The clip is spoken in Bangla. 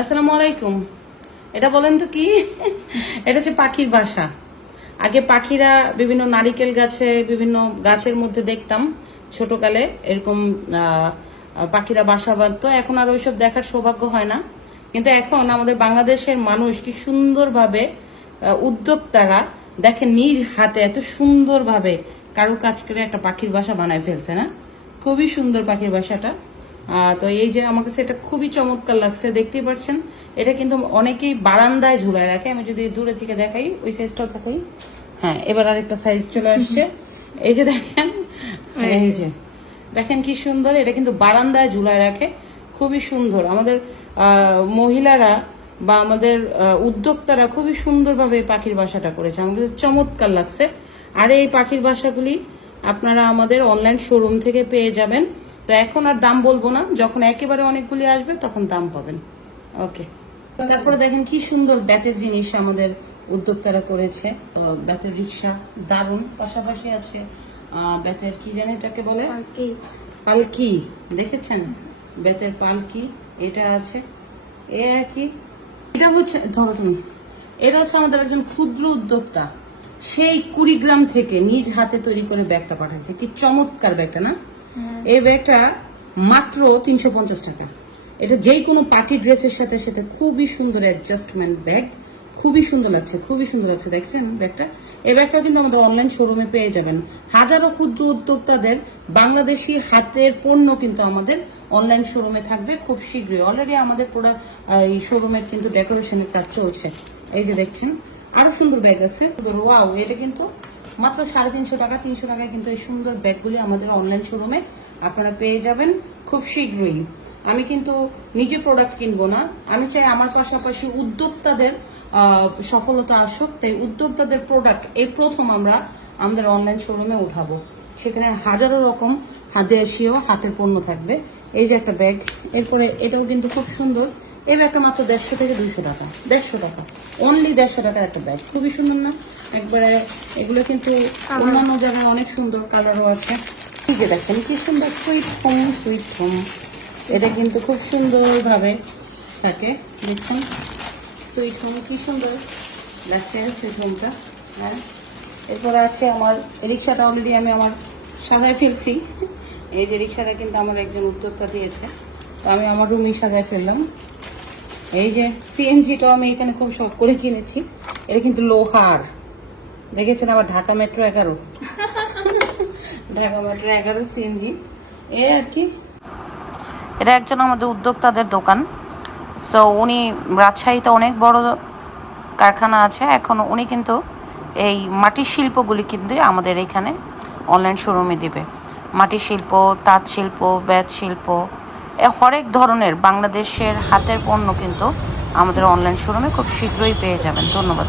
আসসালামু আলাইকুম। এটা বলেন তো কি? এটা হচ্ছে পাখির বাসা। আগে পাখিরা বিভিন্ন নারিকেল গাছে, বিভিন্ন গাছের মধ্যে দেখতাম ছোটকালে এরকম পাখিরা বাসা বাঁধতো। এখন আর ওইসব দেখার সৌভাগ্য হয় না। কিন্তু এখন আমাদের বাংলাদেশের মানুষ কি সুন্দরভাবে উদ্যোক্তারা দেখেন নিজ হাতে এত সুন্দরভাবে কাজ করে একটা পাখির বাসা বানায় ফেলছে না? খুবই সুন্দর পাখির বাসাটা। তো এই যে আমার কাছে এটা খুবই চমৎকার লাগছে, দেখতেই পাচ্ছেন। এটা কিন্তু অনেকেই বারান্দায় ঝুলায় রাখে। আমি যদি দূরে থেকে দেখাই, ওই সাইজটাও দেখাই। হ্যাঁ, এবার আরেকটা সাইজ চলে আসছে। এই যে দেখেন, এই যে দেখেন কি সুন্দর। এটা কিন্তু বারান্দায় ঝুলায় রাখে, খুবই সুন্দর। আমাদের মহিলারা বা আমাদের উদ্যোক্তারা খুবই সুন্দরভাবে এই পাখির বাসাটা করেছে, আমার কাছে চমৎকার লাগছে। আর এই পাখির বাসাগুলি আপনারা আমাদের অনলাইন শোরুম থেকে পেয়ে যাবেন। তো এখন আর দাম বলবো না, যখন একেবারে অনেকগুলি আসবে তখন দাম পাবেন। ওকে, তারপরে দেখেন কি সুন্দর বেতের জিনিস আমাদের উদ্যোক্তারা করেছে। বেতের রিক্সা দারুণ, পাশাপাশি আছে বেতের কি জানি এটাকে বলে, পালকি। দেখেছেন বেতের পালকি, এটা আছে। এ আর কি, এটা হচ্ছে, ধরো তুমি, এটা হচ্ছে আমাদের একজন ক্ষুদ্র উদ্যোক্তা, সেই কুড়িগ্রাম থেকে নিজ হাতে তৈরি করে ব্যাগটা পাঠাইছে। কি চমৎকার ব্যাগটা না? এই ব্যাগটা মাত্র 350 টাকা। এটা যেই কোনো পার্টি ড্রেসের সাথে সাথে খুবই সুন্দর অ্যাডজাস্টমেন্ট ব্যাগ, খুবই সুন্দর লাগছে, খুবই সুন্দর লাগছে। দেখছেন ব্যাগটা? এই ব্যাগটা কিন্তু আমাদের অনলাইন শোরুমে পেয়ে যাবেন। হাজারো ক্ষুদ্র উদ্যোক্তাদের বাংলাদেশি হাতের পণ্য কিন্তু আমাদের অনলাইন শোরুমে থাকবে খুব শীঘ্রই। অলরেডি আমাদের পুরো এই শোরুমের কিন্তু ডেকোরেশনের কাজ চলছে। এই যে দেখছেন, আরো সুন্দর ব্যাগ আছে। ওয়াও, এটা কিন্তু মাত্র 350 টাকা, 300 টাকায় কিন্তু এই সুন্দর ব্যাগগুলি আমাদের অনলাইন শোরুমে আপনারা পেয়ে যাবেন খুব শীঘ্রই। আমি কিন্তু নিজে প্রোডাক্ট কিনবো না, আমি চাই আমার পাশাপাশি উদ্যোক্তাদের সফলতা আসুক। তাই উদ্যোক্তাদের প্রোডাক্ট এই প্রথম আমরা আমাদের অনলাইন শোরুমে উঠাবো। সেখানে হাজারো রকম দেশীয় হাতের পণ্য থাকবে। এই যে একটা ব্যাগ, এরপরে এটাও কিন্তু খুব সুন্দর। এই ব্যাগটা মাত্র 150 থেকে 200 টাকা, 150 টাকা, অনলি 150 টাকার একটা ব্যাগ। খুবই সুন্দর না? একবারে এগুলো কিন্তু অন্যান্য জায়গায় অনেক সুন্দর কালারও আছে। এই যে দেখেন কি সুন্দর, সুইট হোম, সুইট হোম। এটা কিন্তু খুব সুন্দরভাবে থাকে, দেখুন সুইট হোম কি সুন্দর লাগছে সুইট হোমটা। হ্যাঁ, এরপরে আছে আমার রিক্সাটা, অলরেডি আমি আমার সাজায় ফেলছি। এই যে রিক্সাটা কিন্তু আমার একজন উদ্যোক্তা দিয়েছে, তো আমি আমার রুমেই সাজায় ফেললাম। এই যে সিএনজিটাও আমি এখানে খুব শখ করে কিনেছি। এটা কিন্তু লোহার, দেখেছেন? আবার Dhaka metro 11, Dhaka metro 11 CNG. এ আর কি, এটা একজন আমাদের উদ্যোক্তাদের দোকান। সো উনি রাজশাহীতে অনেক বড় কারখানা আছে, এখন উনি কিন্তু এই মাটির শিল্পগুলি কিন্তু আমাদের এখানে অনলাইন শোরুমে দিবে। মাটির শিল্প, তাঁত শিল্প, বেত শিল্প, হরেক ধরনের বাংলাদেশের হাতের পণ্য কিন্তু আমাদের অনলাইন শোরুমে খুব শীঘ্রই পেয়ে যাবেন। ধন্যবাদ।